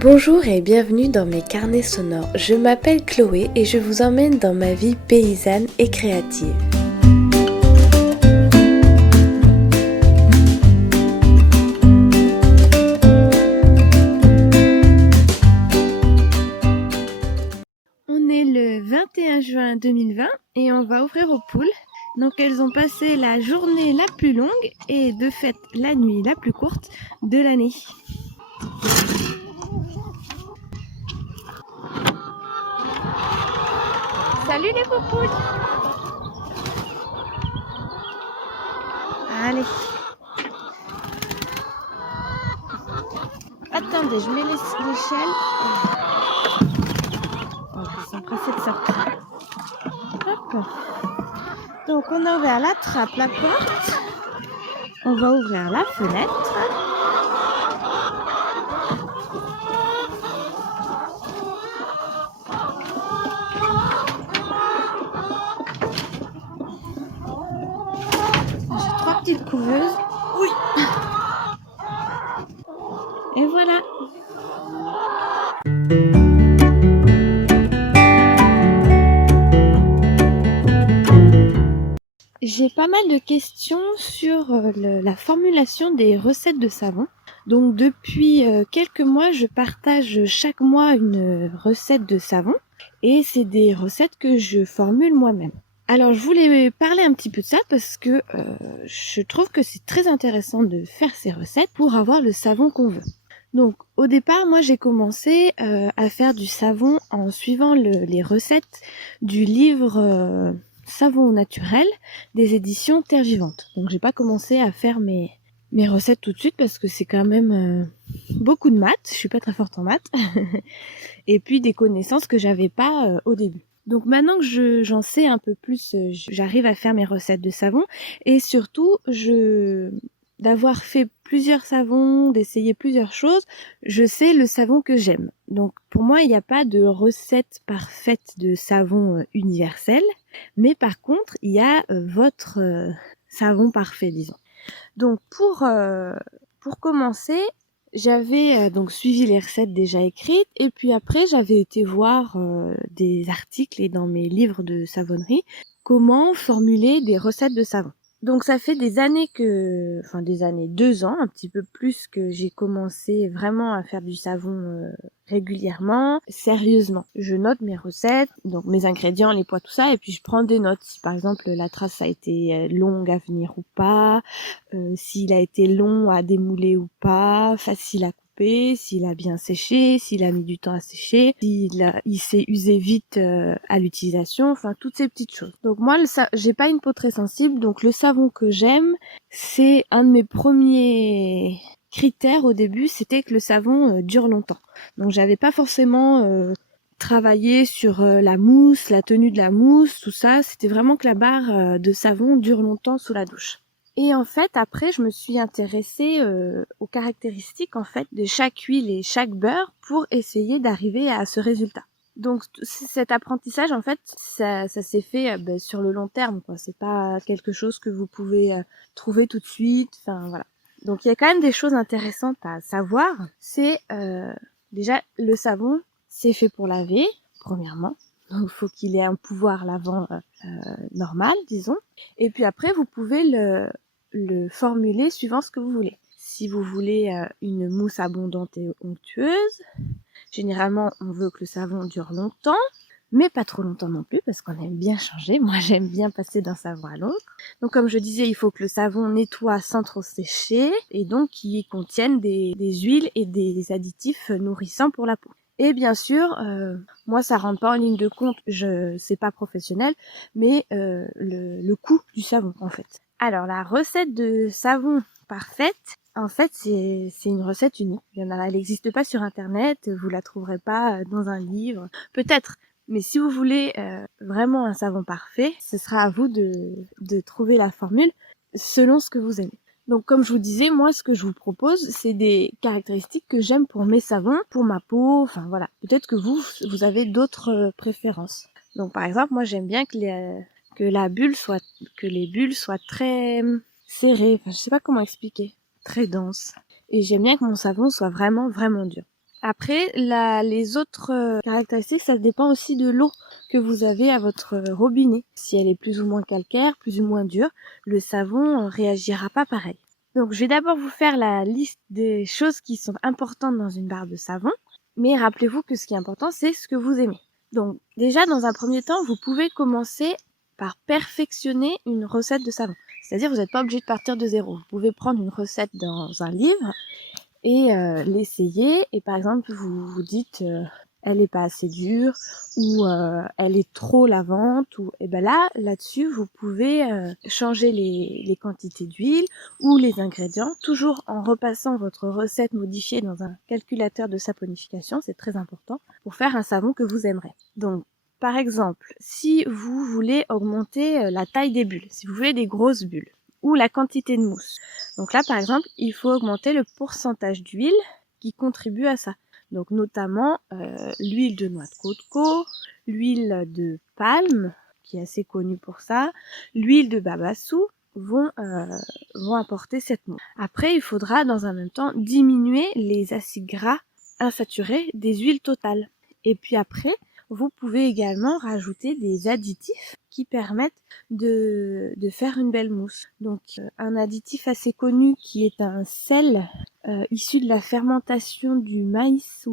Bonjour et bienvenue dans mes carnets sonores. Je m'appelle Chloé et je vous emmène dans ma vie paysanne et créative. On est le 21 juin 2020 et on va ouvrir aux poules. Donc elles ont passé la journée la plus longue et de fait la nuit la plus courte de l'année. Salut les poupoules! Allez! Attendez, je mets l'échelle. Oh, ils sont pressés de sortir. Hop. Donc on a ouvert la trappe, la porte. On va ouvrir la fenêtre. J'ai 3 petites couveuses. Oui. Et voilà. J'ai pas mal de questions sur la formulation des recettes de savon. Donc depuis quelques mois, je partage chaque mois une recette de savon et c'est des recettes que je formule moi-même. Alors je voulais parler un petit peu de ça parce que je trouve que c'est très intéressant de faire ces recettes pour avoir le savon qu'on veut. Donc au départ, moi j'ai commencé à faire du savon en suivant les recettes du livre Savon au naturel des éditions Terre Vivante. Donc j'ai pas commencé à faire mes recettes tout de suite parce que c'est quand même beaucoup de maths, je suis pas très forte en maths, et puis des connaissances que j'avais pas au début. Donc maintenant que j'en sais un peu plus, j'arrive à faire mes recettes de savon et surtout d'avoir fait plusieurs savons, d'essayer plusieurs choses, je sais le savon que j'aime. Donc pour moi, il n'y a pas de recette parfaite de savon universel, mais par contre, il y a votre savon parfait, disons. Donc pour commencer, j'avais donc suivi les recettes déjà écrites et puis après j'avais été voir des articles et dans mes livres de savonnerie comment formuler des recettes de savon. Donc ça fait des années 2 ans, un petit peu plus que j'ai commencé vraiment à faire du savon régulièrement, sérieusement. Je note mes recettes, donc mes ingrédients, les poids, tout ça, et puis je prends des notes. Si par exemple la trace a été longue à venir ou pas, s'il a été long à démouler ou pas, facile à couper, s'il a bien séché, s'il a mis du temps à sécher, il s'est usé vite à l'utilisation, enfin toutes ces petites choses. Donc moi, j'ai pas une peau très sensible, donc le savon que j'aime, c'est un de mes premiers critères au début, c'était que le savon dure longtemps. Donc j'avais pas forcément travaillé sur la mousse, la tenue de la mousse, tout ça. C'était vraiment que la barre de savon dure longtemps sous la douche. Et en fait, après, je me suis intéressée aux caractéristiques en fait de chaque huile et chaque beurre pour essayer d'arriver à ce résultat. Donc cet apprentissage, en fait, ça s'est fait sur le long terme, quoi. C'est pas quelque chose que vous pouvez trouver tout de suite. Enfin voilà. Donc il y a quand même des choses intéressantes à savoir. C'est déjà le savon, c'est fait pour laver, premièrement. Donc il faut qu'il ait un pouvoir lavant normal, disons. Et puis après, vous pouvez le formuler suivant ce que vous voulez. Si vous voulez une mousse abondante et onctueuse, généralement on veut que le savon dure longtemps, mais pas trop longtemps non plus parce qu'on aime bien changer. Moi j'aime bien passer d'un savon à l'autre. Donc comme je disais, il faut que le savon nettoie sans trop sécher et donc qu'il contienne des huiles et des additifs nourrissants pour la peau. Et bien sûr, moi ça rentre pas en ligne de compte, c'est pas professionnel, mais le coût du savon en fait. Alors la recette de savon parfaite, en fait c'est une recette unique. Elle n'existe pas sur internet, vous la trouverez pas dans un livre, peut-être. Mais si vous voulez vraiment un savon parfait, ce sera à vous de trouver la formule selon ce que vous aimez. Donc comme je vous disais, moi ce que je vous propose, c'est des caractéristiques que j'aime pour mes savons, pour ma peau, enfin voilà. Peut-être que vous avez d'autres préférences. Donc par exemple, moi j'aime bien que les bulles soient très serrées, enfin je sais pas comment expliquer, très denses. Et j'aime bien que mon savon soit vraiment vraiment dur. Après, les autres caractéristiques, ça dépend aussi de l'eau que vous avez à votre robinet. Si elle est plus ou moins calcaire, plus ou moins dure, le savon réagira pas pareil. Donc, je vais d'abord vous faire la liste des choses qui sont importantes dans une barre de savon. Mais rappelez-vous que ce qui est important, c'est ce que vous aimez. Donc, déjà, dans un premier temps, vous pouvez commencer par perfectionner une recette de savon. C'est-à-dire, vous n'êtes pas obligé de partir de zéro. Vous pouvez prendre une recette dans un livre et l'essayer. Et par exemple, vous vous dites elle est pas assez dure ou elle est trop lavante. Ou et ben là-dessus, vous pouvez changer les quantités d'huile ou les ingrédients, toujours en repassant votre recette modifiée dans un calculateur de saponification. C'est très important pour faire un savon que vous aimerez. Donc, par exemple, si vous voulez augmenter la taille des bulles, si vous voulez des grosses bulles, ou la quantité de mousse. Donc là, par exemple, il faut augmenter le pourcentage d'huile qui contribue à ça. Donc notamment l'huile de noix de coco, l'huile de palme, qui est assez connue pour ça, l'huile de babassou vont apporter cette mousse. Après, il faudra dans un même temps diminuer les acides gras insaturés des huiles totales. Et puis après, vous pouvez également rajouter des additifs qui permettent de faire une belle mousse. Donc un additif assez connu qui est un sel issu de la fermentation du maïs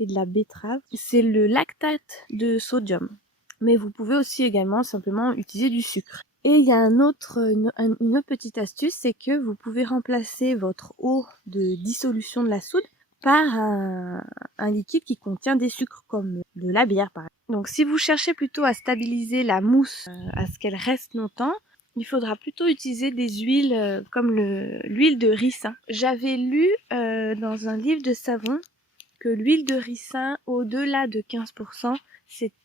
et de la betterave, c'est le lactate de sodium. Mais vous pouvez aussi également simplement utiliser du sucre. Et il y a une autre petite astuce, c'est que vous pouvez remplacer votre eau de dissolution de la soude par un liquide qui contient des sucres comme de la bière par exemple. Donc si vous cherchez plutôt à stabiliser la mousse, à ce qu'elle reste longtemps, il faudra plutôt utiliser des huiles comme l'huile de ricin. J'avais lu dans un livre de savon que l'huile de ricin, au-delà de 15%,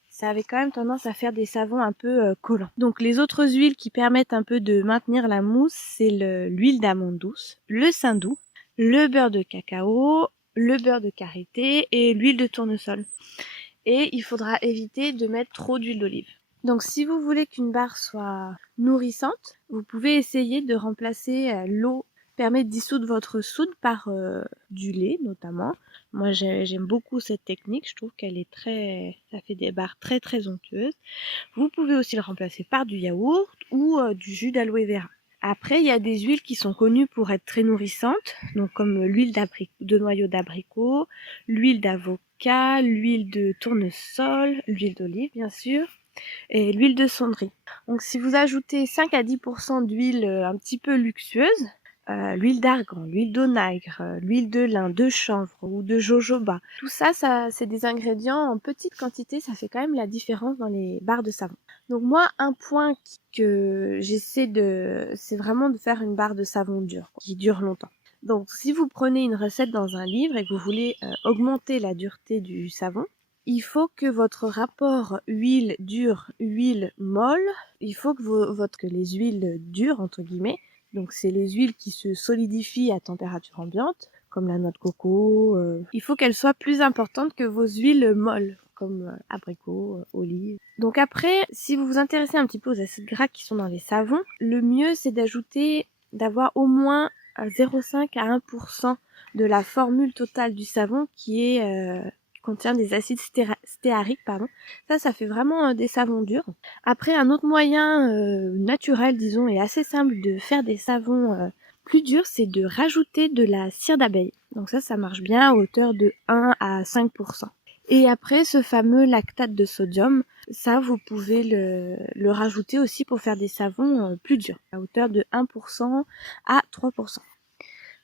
ça avait quand même tendance à faire des savons un peu collants. Donc les autres huiles qui permettent un peu de maintenir la mousse, c'est l'huile d'amande douce, le saindoux, le beurre de cacao, le beurre de karité et l'huile de tournesol. Et il faudra éviter de mettre trop d'huile d'olive. Donc si vous voulez qu'une barre soit nourrissante, vous pouvez essayer de remplacer l'eau permet de dissoudre votre soude par du lait notamment. Moi j'aime beaucoup cette technique, je trouve qu'elle est ça fait des barres très très onctueuses. Vous pouvez aussi le remplacer par du yaourt ou du jus d'aloe vera. Après, il y a des huiles qui sont connues pour être très nourrissantes, donc comme l'huile de noyau d'abricot, l'huile d'avocat, l'huile de tournesol, l'huile d'olive bien sûr, et l'huile de cendri. Donc si vous ajoutez 5 à 10% d'huile un petit peu luxueuse, l'huile d'argan, l'huile d'onagre, l'huile de lin, de chanvre ou de jojoba. Tout ça, c'est des ingrédients en petite quantité, ça fait quand même la différence dans les barres de savon. Donc moi, un point que c'est vraiment de faire une barre de savon dure, qui dure longtemps. Donc si vous prenez une recette dans un livre et que vous voulez augmenter la dureté du savon, il faut que votre rapport huile dure, huile molle, il faut que les huiles dures, entre guillemets, donc c'est les huiles qui se solidifient à température ambiante, comme la noix de coco. Il faut qu'elles soient plus importantes que vos huiles molles, comme abricot, olive. Donc après, si vous vous intéressez un petit peu aux acides gras qui sont dans les savons, le mieux c'est d'avoir au moins 0,5 à 1% de la formule totale du savon qui contient des acides stéariques, Ça fait vraiment des savons durs. Après, un autre moyen naturel, disons, et assez simple de faire des savons plus durs, c'est de rajouter de la cire d'abeille. Donc ça marche bien à hauteur de 1 à 5%. Et après, ce fameux lactate de sodium, ça, vous pouvez le rajouter aussi pour faire des savons plus durs, à hauteur de 1% à 3%.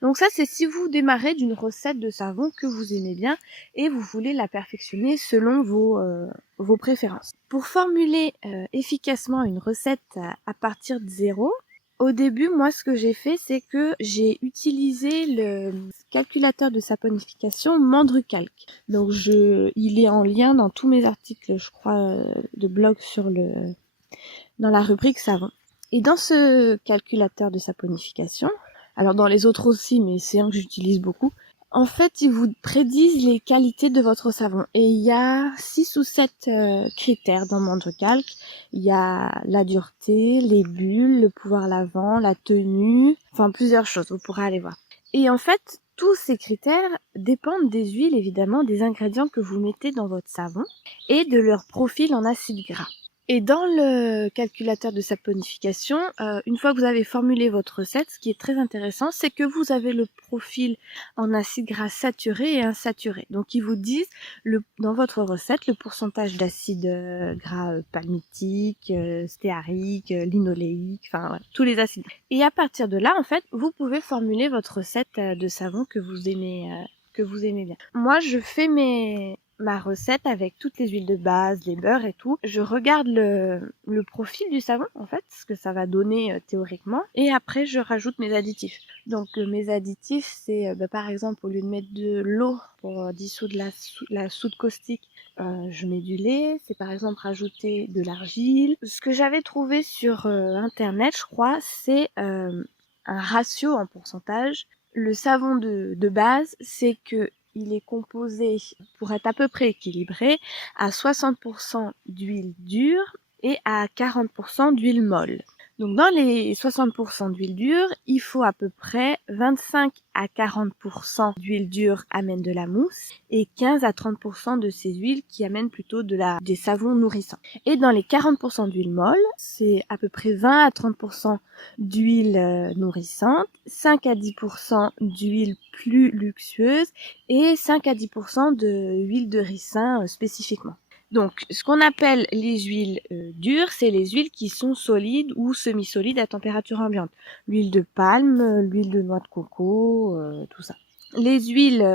Donc ça, c'est si vous démarrez d'une recette de savon que vous aimez bien et vous voulez la perfectionner selon vos préférences. Pour formuler efficacement une recette à partir de zéro, au début, moi, ce que j'ai fait, c'est que j'ai utilisé le calculateur de saponification Mandrucalc. Donc, il est en lien dans tous mes articles, je crois, de blog dans la rubrique savon. Et dans ce calculateur de saponification, alors dans les autres aussi, mais c'est un que j'utilise beaucoup, en fait, ils vous prédisent les qualités de votre savon. Et il y a 6 ou 7 critères dans Mandrucalc. Il y a la dureté, les bulles, le pouvoir lavant, la tenue, enfin plusieurs choses, vous pourrez aller voir. Et en fait, Tous ces critères dépendent des huiles, évidemment, des ingrédients que vous mettez dans votre savon et de leur profil en acides gras. Et dans le calculateur de saponification, une fois que vous avez formulé votre recette, ce qui est très intéressant, c'est que vous avez le profil en acides gras saturés et insaturés. Donc ils vous disent dans votre recette le pourcentage d'acides gras palmitiques, stéariques, linoléiques, enfin voilà, tous les acides. Et à partir de là, en fait, vous pouvez formuler votre recette de savon que vous aimez bien. Moi, je fais ma recette avec toutes les huiles de base, les beurres et tout. Je regarde le profil du savon, en fait, ce que ça va donner théoriquement. Et après, je rajoute mes additifs. Donc, mes additifs, c'est par exemple, au lieu de mettre de l'eau pour dissoudre la soude caustique, je mets du lait. C'est par exemple rajouter de l'argile. Ce que j'avais trouvé sur Internet, je crois, c'est un ratio en pourcentage. Le savon de base, c'est que il est composé, pour être à peu près équilibré, à 60% d'huile dure et à 40% d'huile molle. Donc dans les 60% d'huile dure, il faut à peu près 25 à 40% d'huile dure amène de la mousse et 15 à 30% de ces huiles qui amènent plutôt des savons nourrissants. Et dans les 40% d'huile molle, c'est à peu près 20 à 30% d'huile nourrissante, 5 à 10% d'huile plus luxueuse et 5 à 10% de huile de ricin spécifiquement. Donc, ce qu'on appelle les huiles dures, c'est les huiles qui sont solides ou semi-solides à température ambiante. L'huile de palme, l'huile de noix de coco, tout ça. Les huiles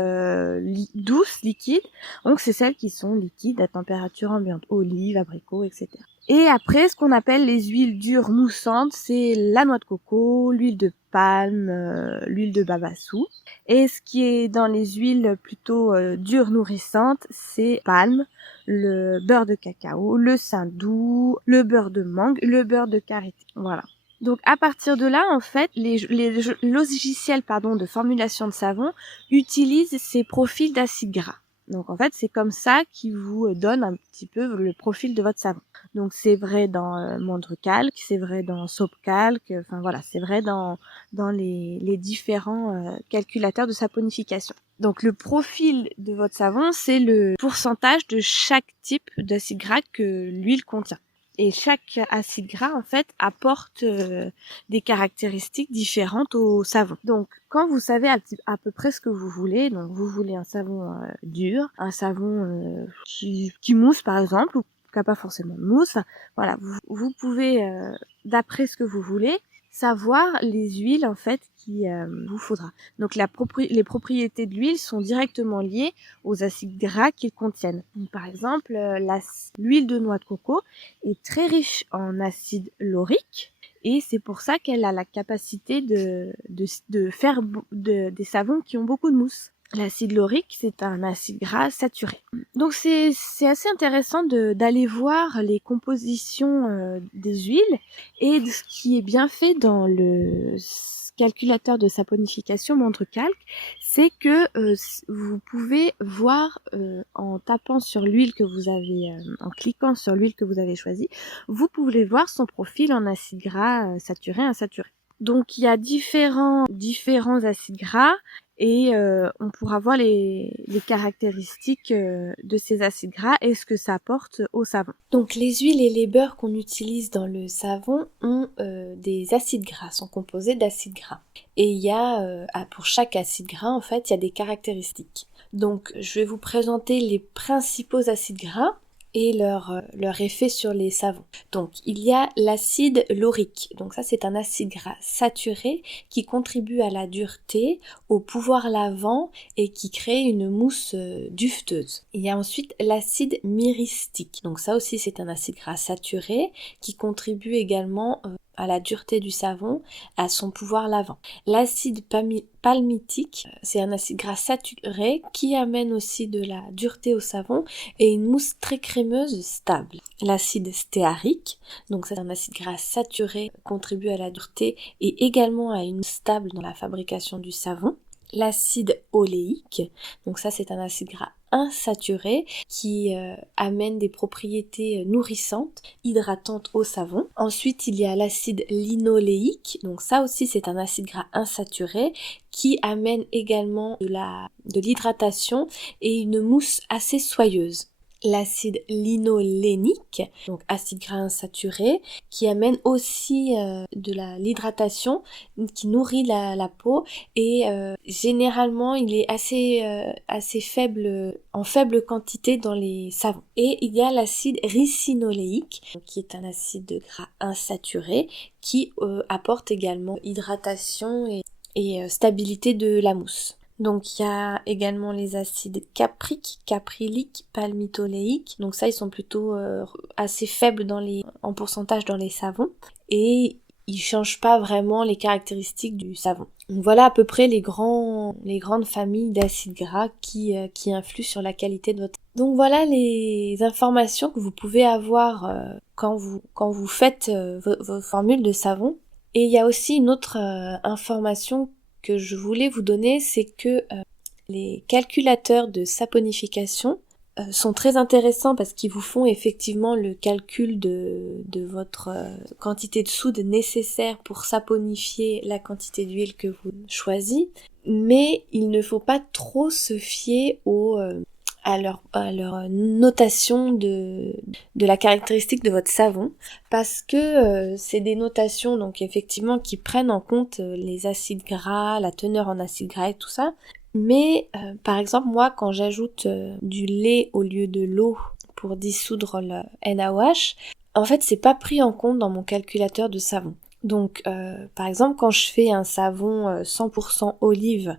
douces, liquides, donc c'est celles qui sont liquides à température ambiante, olives, abricots, etc. Et après, ce qu'on appelle les huiles dures moussantes, c'est la noix de coco, l'huile de palme, l'huile de babassou. Et ce qui est dans les huiles plutôt dures nourrissantes, c'est palme, le beurre de cacao, le saindoux, le beurre de mangue, le beurre de karité. Voilà. Donc à partir de là, en fait, les logiciels de formulation de savon utilisent ces profils d'acides gras. Donc en fait, c'est comme ça qu'ils vous donnent un petit peu le profil de votre savon. Donc c'est vrai dans Mandrecalc, c'est vrai dans Sopcalc, enfin voilà, c'est vrai dans les différents calculateurs de saponification. Donc le profil de votre savon, c'est le pourcentage de chaque type d'acide gras que l'huile contient. Et chaque acide gras, en fait, apporte des caractéristiques différentes au savon. Donc, quand vous savez à peu près ce que vous voulez, donc vous voulez un savon dur, un savon qui mousse, par exemple, ou qui n'a pas forcément de mousse, voilà, vous pouvez, d'après ce que vous voulez, savoir les huiles, en fait, qui vous faudra. Donc, les propriétés de l'huile sont directement liées aux acides gras qu'ils contiennent. Donc, par exemple, l'huile de noix de coco est très riche en acide laurique et c'est pour ça qu'elle a la capacité de faire des savons qui ont beaucoup de mousse. L'acide laurique, c'est un acide gras saturé. Donc c'est assez intéressant d'aller voir les compositions des huiles et de ce qui est bien fait dans le calculateur de saponification Mandrecalc, c'est que vous pouvez voir en tapant sur l'huile que vous avez, en cliquant sur l'huile que vous avez choisie, vous pouvez voir son profil en acide gras saturé, insaturé. Donc il y a différents acides gras et on pourra voir les caractéristiques de ces acides gras et ce que ça apporte au savon. Donc les huiles et les beurres qu'on utilise dans le savon ont des acides gras, sont composés d'acides gras. Et il y a, pour chaque acide gras, en fait, il y a des caractéristiques. Donc je vais vous présenter les principaux acides gras et leur effet sur les savons. Donc il y a l'acide laurique, donc ça c'est un acide gras saturé qui contribue à la dureté, au pouvoir lavant et qui crée une mousse duveteuse. Il y a ensuite l'acide myristique, donc ça aussi c'est un acide gras saturé qui contribue également à la dureté du savon, à son pouvoir lavant. L'acide palmitique, c'est un acide gras saturé qui amène aussi de la dureté au savon et une mousse très crémeuse stable. L'acide stéarique, donc c'est un acide gras saturé, contribue à la dureté et également à une mousse stable dans la fabrication du savon. l'acide oléique. Donc ça, c'est un acide gras insaturé qui amène des propriétés nourrissantes, hydratantes au savon. Ensuite, il y a l'acide linoléique. Donc ça aussi, c'est un acide gras insaturé qui amène également de l'hydratation et une mousse assez soyeuse. L'acide linolénique, donc acide gras insaturé, qui amène aussi l'hydratation, qui nourrit la peau et généralement il est assez faible, en faible quantité dans les savons. Et il y a l'acide ricinoléique, qui est un acide gras insaturé, qui apporte également hydratation et stabilité de la mousse. Donc il y a également les acides capriques, capryliques, palmitoléiques. Donc ça, ils sont plutôt assez faibles en pourcentage dans les savons. Et ils changent pas vraiment les caractéristiques du savon. Donc voilà à peu près les grandes familles d'acides gras qui influent sur la qualité de votre savon. Donc voilà les informations que vous pouvez avoir quand vous faites vos formules de savon. Et il y a aussi une autre information que je voulais vous donner, c'est que les calculateurs de saponification sont très intéressants parce qu'ils vous font effectivement le calcul de votre quantité de soude nécessaire pour saponifier la quantité d'huile que vous choisissez, mais il ne faut pas trop se fier à leur notation de la caractéristique de votre savon, parce que c'est des notations donc effectivement qui prennent en compte les acides gras, la teneur en acides gras et tout ça, mais par exemple moi quand j'ajoute du lait au lieu de l'eau pour dissoudre le NaOH, en fait c'est pas pris en compte dans mon calculateur de savon. Donc par exemple quand je fais un savon 100% olive,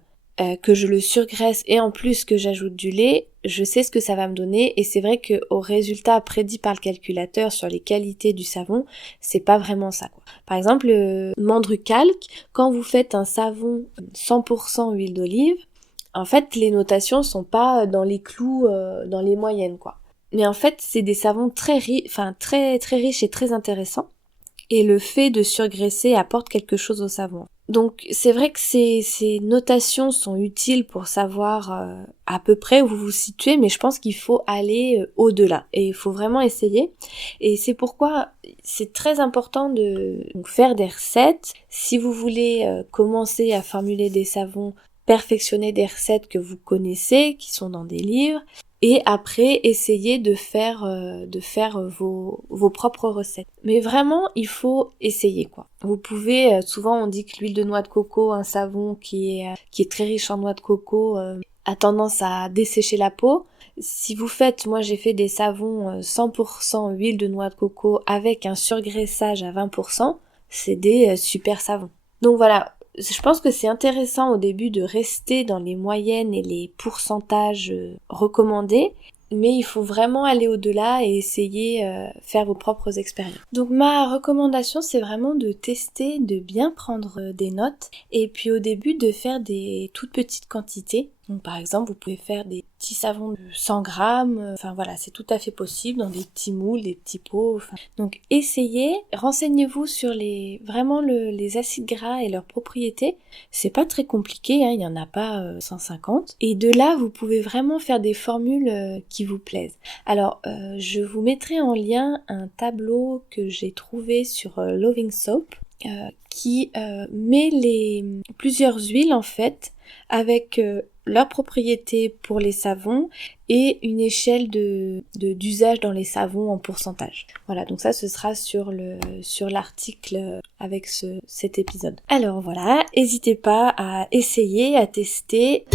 que je le surgraisse et en plus que j'ajoute du lait, je sais ce que ça va me donner et c'est vrai que au résultat prédit par le calculateur sur les qualités du savon, c'est pas vraiment ça, quoi. Par exemple, le Mandrucalc, quand vous faites un savon 100% huile d'olive, en fait les notations sont pas dans les clous, dans les moyennes, quoi. Mais en fait c'est des savons très riches et très intéressants. Et le fait de surgraisser apporte quelque chose au savon. Donc c'est vrai que ces notations sont utiles pour savoir à peu près où vous vous situez, mais je pense qu'il faut aller au-delà. Et il faut vraiment essayer. Et c'est pourquoi c'est très important de faire des recettes. Si vous voulez commencer à formuler des savons, perfectionner des recettes que vous connaissez, qui sont dans des livres, et après essayer de faire vos propres recettes. Mais vraiment, il faut essayer, quoi. Vous pouvez, souvent on dit que l'huile de noix de coco, un savon qui est très riche en noix de coco, a tendance à dessécher la peau. Si vous faites, moi j'ai fait des savons 100% huile de noix de coco avec un surgraissage à 20%, c'est des super savons. Donc voilà. Je pense que c'est intéressant au début de rester dans les moyennes et les pourcentages recommandés, mais il faut vraiment aller au-delà et essayer faire vos propres expériences. Donc ma recommandation, c'est vraiment de tester, de bien prendre des notes et puis au début de faire des toutes petites quantités. Donc par exemple, vous pouvez faire des petits savons de 100 grammes, enfin voilà, c'est tout à fait possible dans des petits moules, des petits pots. Enfin. Donc essayez, renseignez-vous sur les acides gras et leurs propriétés. C'est pas très compliqué, hein, il n'y en a pas 150. Et de là, vous pouvez vraiment faire des formules qui vous plaisent. Alors, je vous mettrai en lien un tableau que j'ai trouvé sur Loving Soap qui met plusieurs huiles en fait avec leurs propriétés pour les savons et une échelle d'usage dans les savons en pourcentage. Voilà, donc ça ce sera sur l'article avec cet épisode. Alors voilà, n'hésitez pas à essayer, à tester.